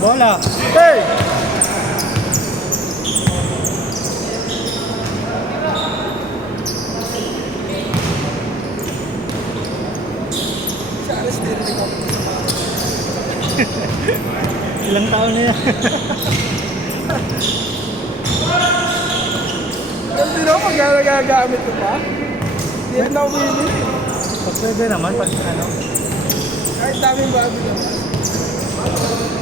Bola. Hey! Saras din ako. Ilang taon na yan? Kasi no, pag nagagamit ko pa, hindi rin ako bibili. Pag pwede naman, pag ano. Kahit daming bago naman.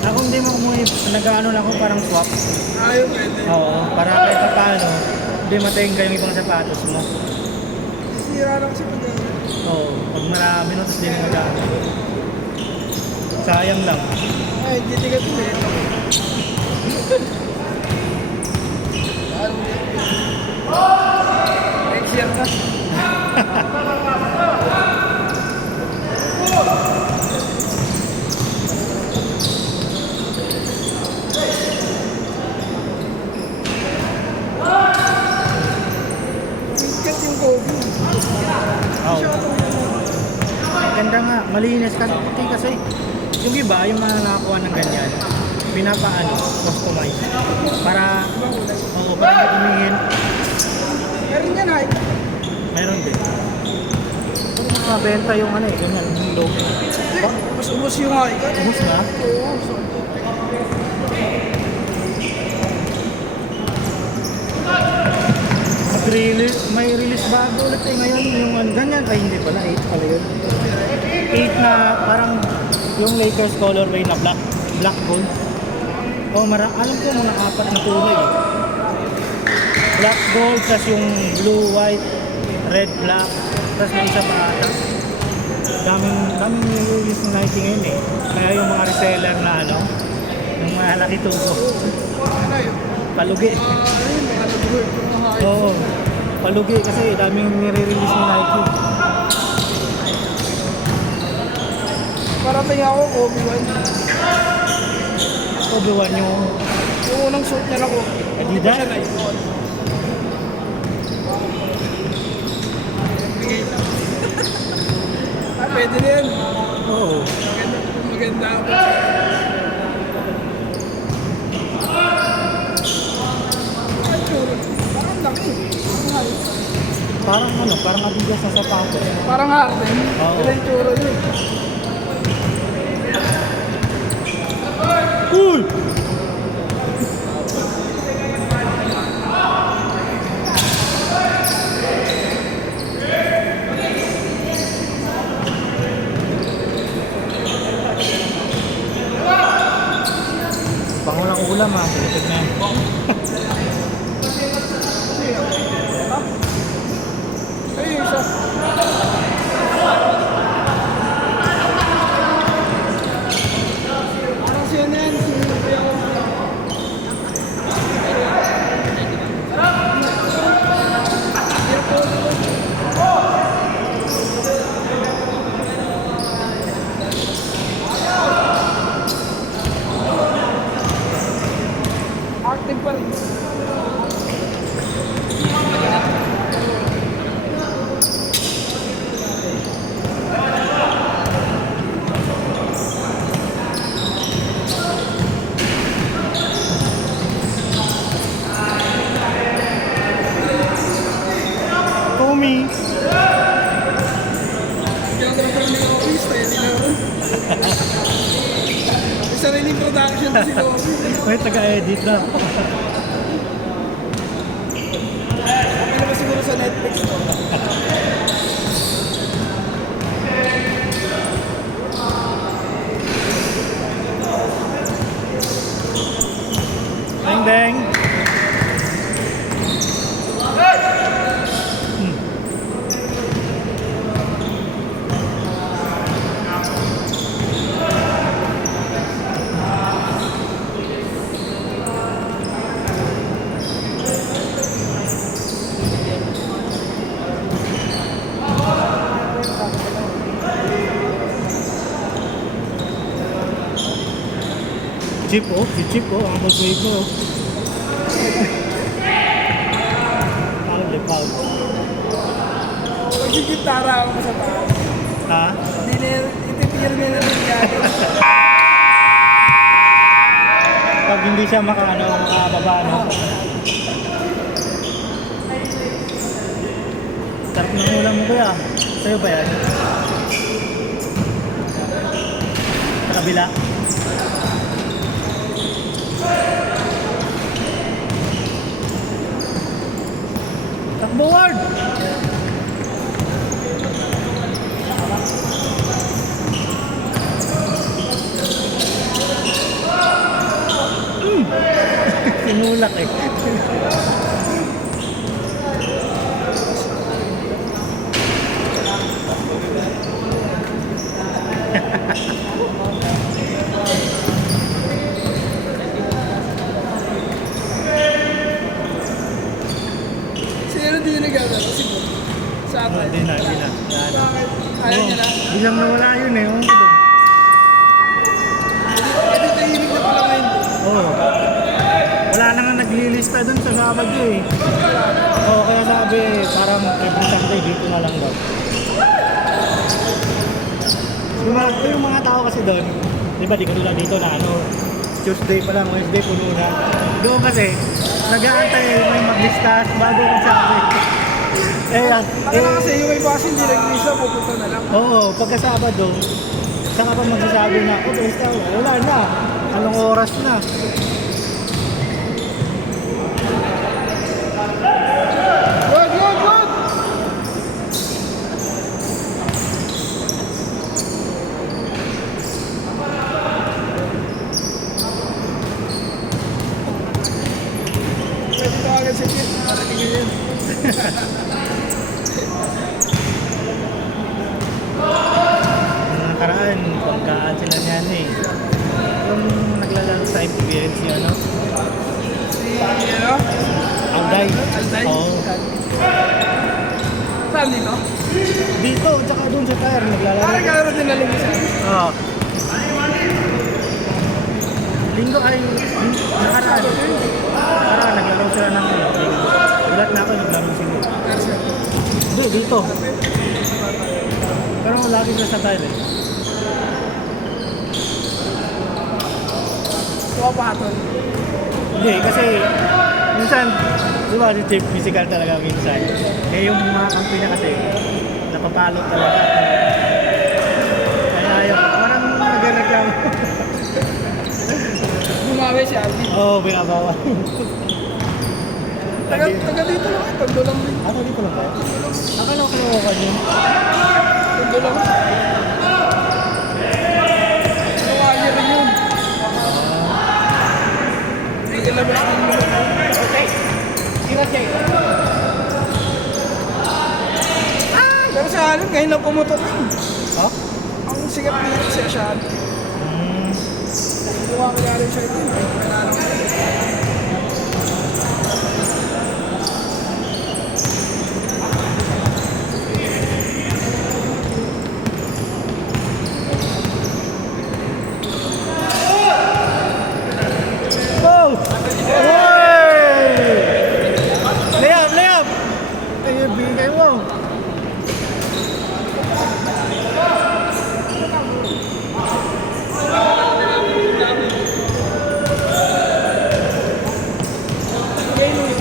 Ako hindi mo umuwi, nag-ano lang ako parang swap. Ayaw pwede. Oo, para kahit pa paano, hindi matingga yung ibang sapatos mo. Sisira lang kasi pag Oo, pag marami nun, tapos hindi mo magamit. Sayang lang. ay, hindi tigat mo eh. Next year na. Sikat yung Kobe. Oo. Ganda nga, malinis kasi yung iba, yung mga nakakuha ng ganyan, pinapaano, customize. Para, oo, para hindi tumingin. Meron yan ay. Meron din. Kung mabenta yung ano eh, ganyan, yung low. Mas ubos yung ay. Ubus na? Oo, so. May release bago ulit eh ngayon yung ano, ganyan. Ay hindi pala, 8 pala yun. 8 na parang yung Lakers colorway na black gold. Oh, alam ko mga 4 na kulay eh. Black gold, tas yung blue, white, red, black, tas may isa pa ata. Daming release ng Nike ngayon eh. Kaya yung mga reseller na ano, yung mga laki tubo. Ano yun? Palugi. Ayun, mga nag-work yung mga ay. Oo. Palugi kasi daming nire-release ng Nike. Parating ako, Kobe-1. Obi-Wan yung Yung unang suit niya ako. Hindi pa Adidas? siya na-ipon. Bigay lang. Ah, pwede na yan. Oo. Maganda ako. Ay, tsura. Parang laki. Parang Adidas na sapatos. Parang Harden. Oo. Pero yung tsura yun. Uy! Pangulang ulam ha, butik na yan. Ay, isa. Parang siya na yan. Active pa rin. Tommy! Kaya ko naman ng office, tayo din ako. May sariling production na si Kobe. May taga-edit na. Okay naman siguro sa Netflix to. Deng deng! Chip oh, si Chip oh, ang bagay ko. Paul. Pag gitara ako sa taas, Ha? hindi na, itipir nila rin yan. pag hindi siya makababa, no? Sarap ng ulam mo kuya. Sa'yo ba yan? Sa kabila? Takbo Ward! Sinulak eh. Sino di yung nagagano? Sino? Sa akin. Hindi na. Yan. Bakit? Ayaw niya na? Bilang nawala yun eh. Pwede tahimik na pala ngayon. Oo. Wala na nga naglilista dun sa Sabado eh. Oo, kaya sabi parang every Sunday dito na lang daw. Yung mga tao kasi doon, di ba di ko tulad dito na Tuesday pa lang, Wednesday puno na. Doon kasi, nag-aantay may maglista bago magsabi. Kasi yung may bus hindi naglisa, pupunta na lang. Oo, pagka Sabado, saka pa magsasabi na, basta wala na. Anong oras na? Wag! Pwede ka agad sa kit, narating yun. Ang nakaraan, pagkaan sila niyan eh. Yung naglalaro sa MPBNC, Alday. Alday? Oo. Saan dito? Dito, tsaka doon sa tire, naglalaro. Naglalaro din na lumisan. Oo. Linggo ay, nakaraan. Nakaraan, naglalaro sila ng linggo. Ulat na ako, naglaro sila. Hindi, dito. Pero lagi sila sa tire eh. Pumapatol. Hindi, kasi minsan, di ba, si Chief physical talaga minsan. Eh yung mga kampi na kasi, napapalo talaga. Kaya ayaw, parang nagreklamo. Bumawi si Alvin. Oo, binabawa. Taga dito lang, tondo lang din. Ako dito lang ba? Akala ko ka niyo. Tondo lang. Nawagi rin yun. Ilabas din mo. Okay. Sirat kayo. Pero sa halin, ngayon lang pumutok yun. Ha? Ang sigat dito siya siya. Kuha kaya rin siya ito. Oh! Layup! Ay, bigay mo.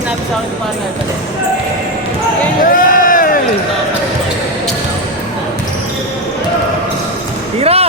Sinabi sa akin parang ito din. Hey! Tira!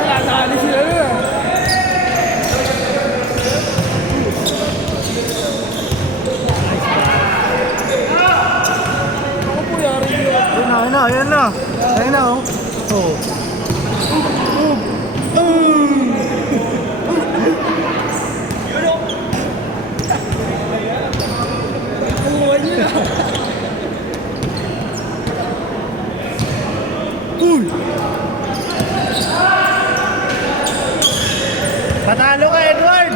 Nakakali sila na. Ako po yari yun. Ayan na. Ayan na, oh. Oh. Buwan niya. Patalo ka, Edward!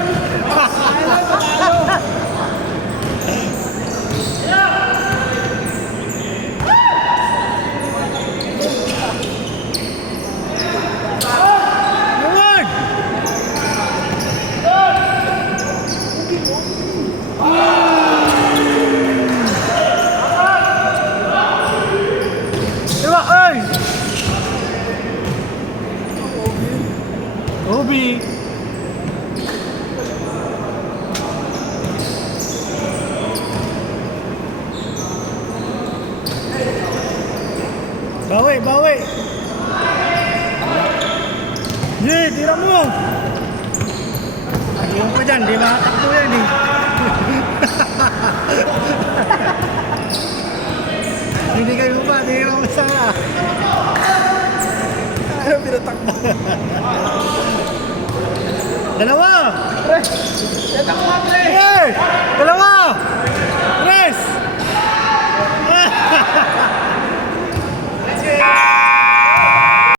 Edward! Ubi. Bawi, bawi. Ye, tira mo. Yung ko dyan, di makatakbo yan eh. Hindi kayo ba, di kayo masara. Ayaw, pinatakbo. Dalawa! Pinatakbo, pre! Hey! Dalawa! Tres!